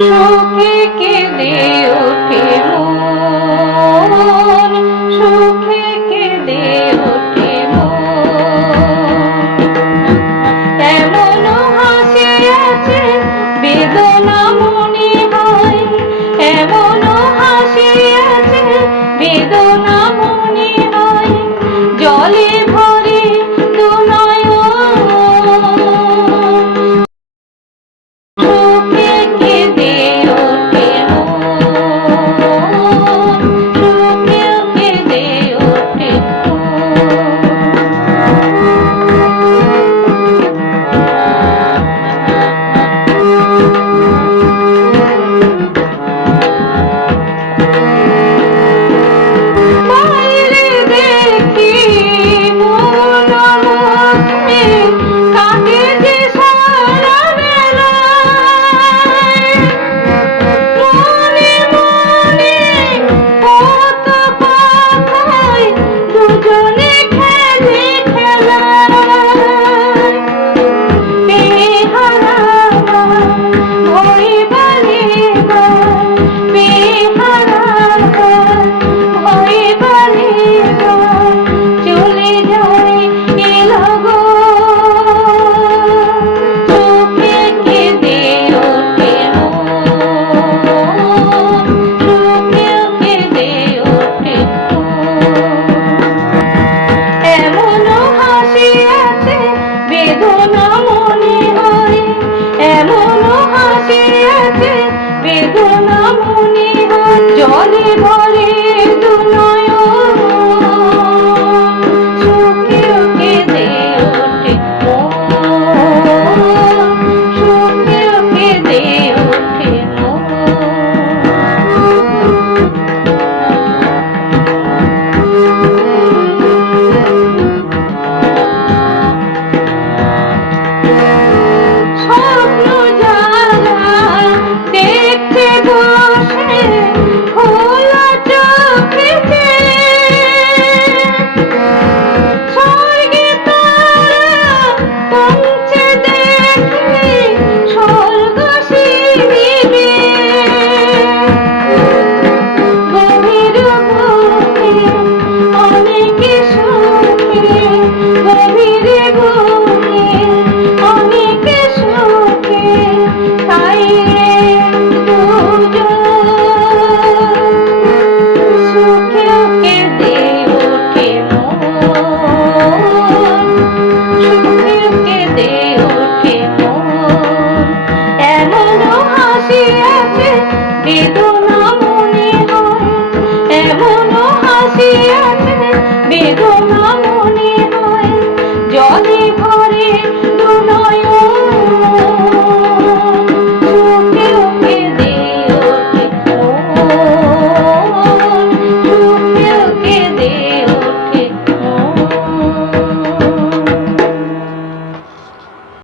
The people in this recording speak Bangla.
সুখে কেঁদে